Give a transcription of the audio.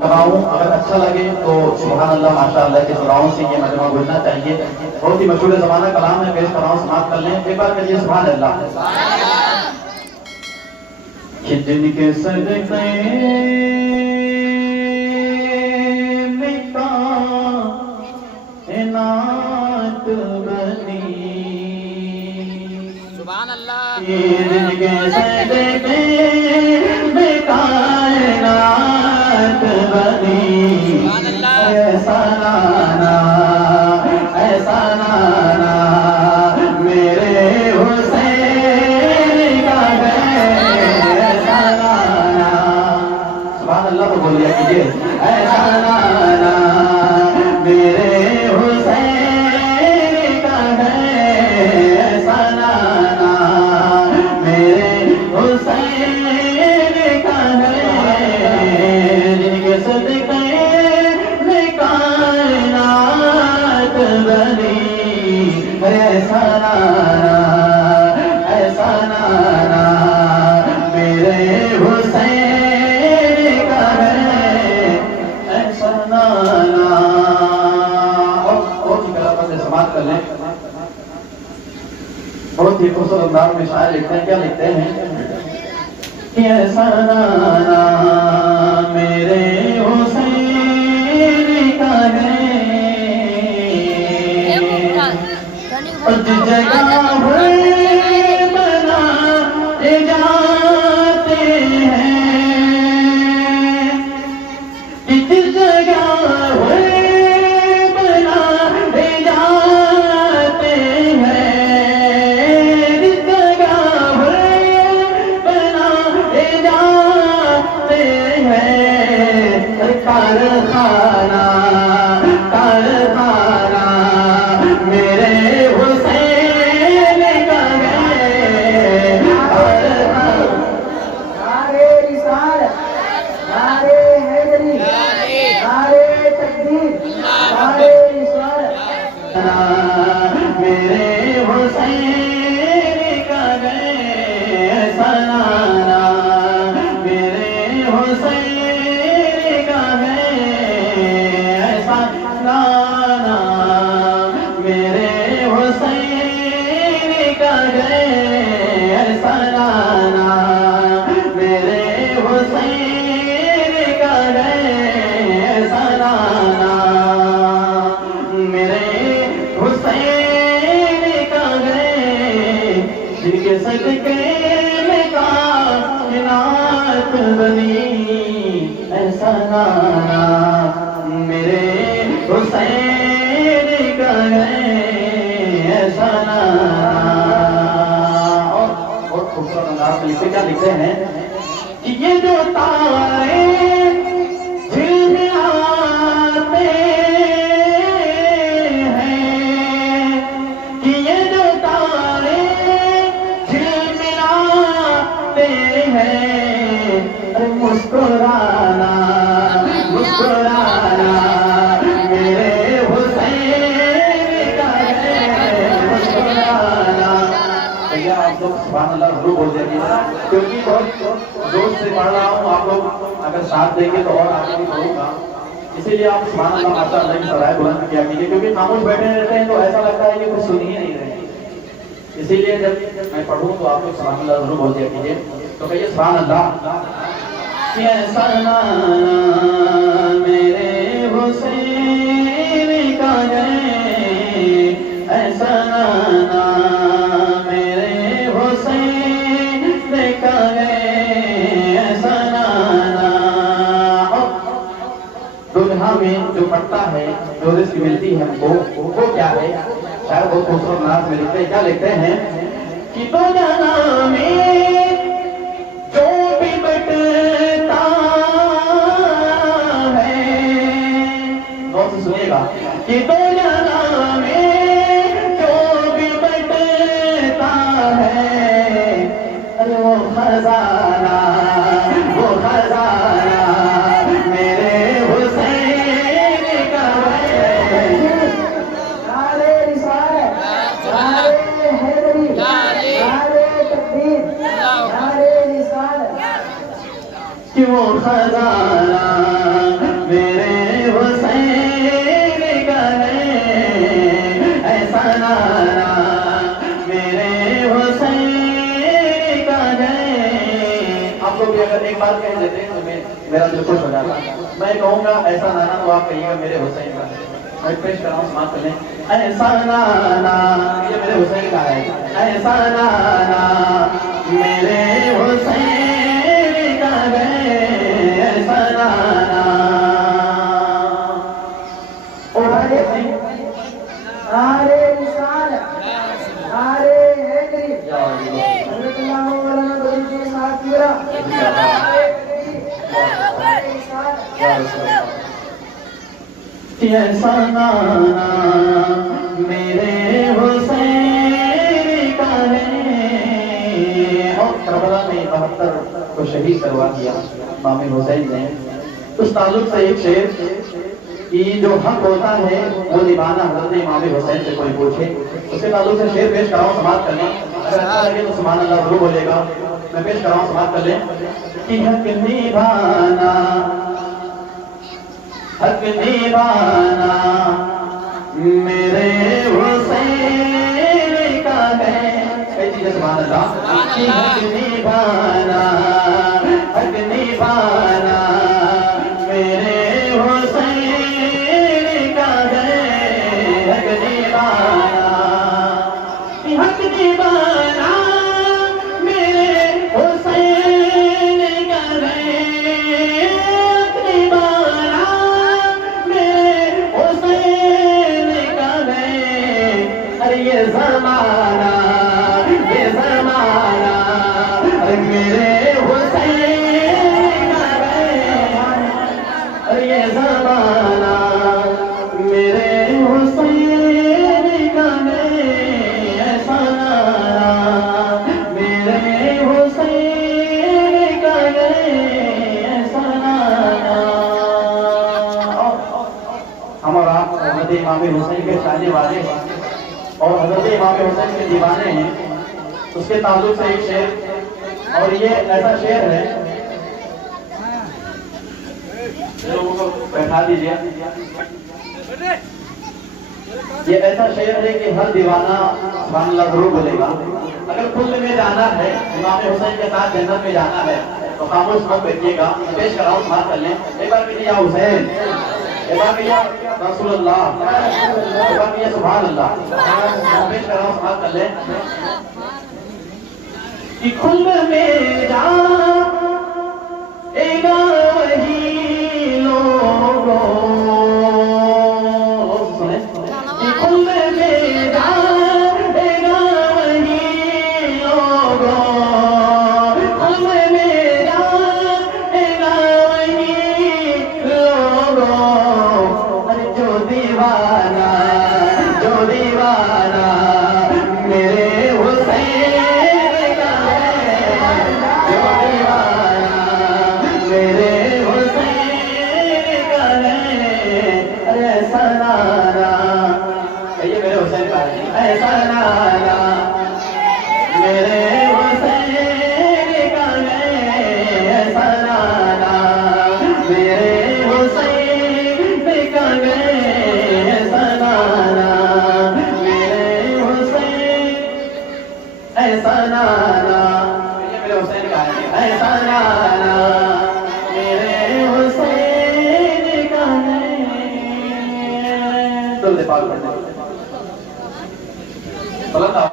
दुआओं अगर अच्छा लगे तो सुभान अल्लाह माशाअल्लाह के दुआओं से ये मजमा गुजरना चाहिए। बहुत ही मशहूर ज़माना कलाम है, पेश कर रहा हूँ, समाप्त कर लें। एक बार करिए सुभान अल्लाह। कि जिनके सदक़े में कायनात बनी, सुभान अल्लाह। जिनके सदक़े में कायनात बनी, ऐसा नाना मेरे हुसैन का है, ऐसा नाना। सुभान अल्लाह तो बोलिए कीजिए, ऐसा नाना मेरे हुसैन का है, ऐसा नाना मेरे हुसैन का है। जिनके सदक़े में कायनात बनी, ऐसा नाना मेरे हुसैन का है, ऐसा नाना। और की कला से समाप्त कर लें। बहुत ही खूबसूरत अंदाज में शायर लिखते हैं, क्या लिखते हैं कि ऐसा नाना मेरे हुसैन का है, और जिस जगह बनाए जाते हैं, जिस जगह बनाए जाते हैं, जिस जगह बनाए जाते हैं, कारखाना मेरे हुसैन का है। नारे रिसालत, नारे हैदरी, नारे तकबीर, नारे रिसालत। मेरे हुसैन का है, ऐसा नाना मेरे हुसैन का है, ऐसा नाना मेरे हुसैन का है, ऐसा नाना मेरे हुसैन का है, ऐसा नाना मेरे हुसैन का है। जिनके सदक़े में कायनात बनी, ऐसा नाना मेरे हुसैन का है, ऐसा नाना। और बहुत खूबसूरत अंदाज में लिखते, क्या लिखते हैं कि ये जो तारे झिलमिलाते हैं, कि ये जो तारे झिलमिलाते हैं, अरे मुस्कुराना मुस्कुराना मेरे हुसैन का है, मुस्कुराना। भैया आप लोग सुभान अल्लाह जरूर बोल देंगे, क्योंकि बहुत जोर से पढ़ रहा हूँ। आप लोग अगर साथ देंगे तो और आगे भी बढ़ूंगा, इसीलिए आप सुभान अल्लाह माशाअल्लाह की सराय बुलंद किया कीजिए, क्योंकि खामोश बैठे रहते हैं तो ऐसा लगता है कि कुछ सुन ही नहीं रहे। इसीलिए जब मैं पढ़ूँ तो आप लोग सुभान अल्लाह जरूर बोल दिया कीजिए। तो कहिए सुभान अल्लाह। ऐसा नाना मेरे हुसैन का है, ऐसा नाना मेरे हुसैन का है, ऐसा नाना। दुनिया में जो पड़ता है, जो रिस्क मिलती है हमको, वो क्या है? शायद बहुत खूबसूरत नाज में लिखते हैं, क्या लिखते हैं कि दुनिया में जो भी बटता है, गौर से सुनिएगा, कि दुनिया में जो भी बटता है, अरे वो खजाना मेरे हुसैन का है। नारे रिसालत, नारे हैदरी, नारे तकबीर, नारे रिसालत। कि वो खजाना अगर एक बार कह देते हैं तो मेरा दिल खुश हो जाता। मैं कहूँगा ऐसा नाना तो आप कहिएगा मेरे हुसैन का। मैं पेश कर रहा हूँ, समाप्त कर लें। ऐसा नाना, ये मेरे हुसैन का है। ऐसा नाना मेरे हुसैन का है, ऐसा नाना। नारे रिसालत, नारे हैदरी, हज़रत मौलाना बदरुद्दीन साहब की तरह। नारे रिसालत। ऐसा नाना मेरे हुसैन का है। और करबला में 72 को शहीद करवा दिया इमाम हुसैन ने। उस ताल्लुक से एक शेर कि जो हक होता है वो निभाना हज़रत इमाम हुसैन से कोई पूछे, उसके ताल्लुक से शेर पेश कराऊं, समाप्त कर लें। अगर अच्छा लगे तो सुभान अल्लाह जरूर बोलेगा। मैं पेश कराऊं, समाप्त कर लें। कि हक निभाना, हक निभाना मेरे हुसैन का है। कई चीजें सुभान अल्लाह। कि हक निभाना, हक निभाना मेरे हुसैन का है, हक निभाना। हक निभाना मेरे हुसैन का है, हक निभाना मेरे हुसैन का है। अरे ये ज़माना, ये ज़माना मेरे हुसैन का है। अरे ये ज़माना मेरे हुसैन का है, ऐसा नाना मेरे हुसैन का है, ऐसा नाना। हम और आप हज़रत इमाम हुसैन के चाहने वाले और हज़रत इमाम हुसैन के दीवाने हैं। उसके ताल्लुक से एक शेर, और ये ऐसा शेर है, लोगों को बैठा दीजिए। ये ऐसा शेर है कि हर दीवाना सुभान अल्लाह जरूर बोलेगा। अगर कुल में जाना है, इमाम हुसैन के साथ जन्नत में जाना है तो खामोश मत बैठिएगा। पेश कराऊं, समाप्त कर लें। एक बार भी या हुसैन, एक बार भी या रसूलुल्लाह, एक बार भी या सुभान अल्लाह। पेश कराऊं, समाप्त कर लें। कि खुल में जा वही लोगों, सुने, कि खुल में जाएगा वही लोगों, खुल में जाएगा वही लोगों। अरे जो दीवाना, जो दीवाना मेरे हुसैन का है, जो दीवाना मेरे हुसैन का है। अरे ऐसा नाना, ये मेरे हुसैन का है। ऐसा नाना मेरे हुसैन का है, ऐसा नाना मेरे हुसैन का है, ऐसा नाना मेरे हुसैन, ऐसा नाना, ये मेरे हुसैन का है। ऐसा नाना मेरे हुसैन का है। तो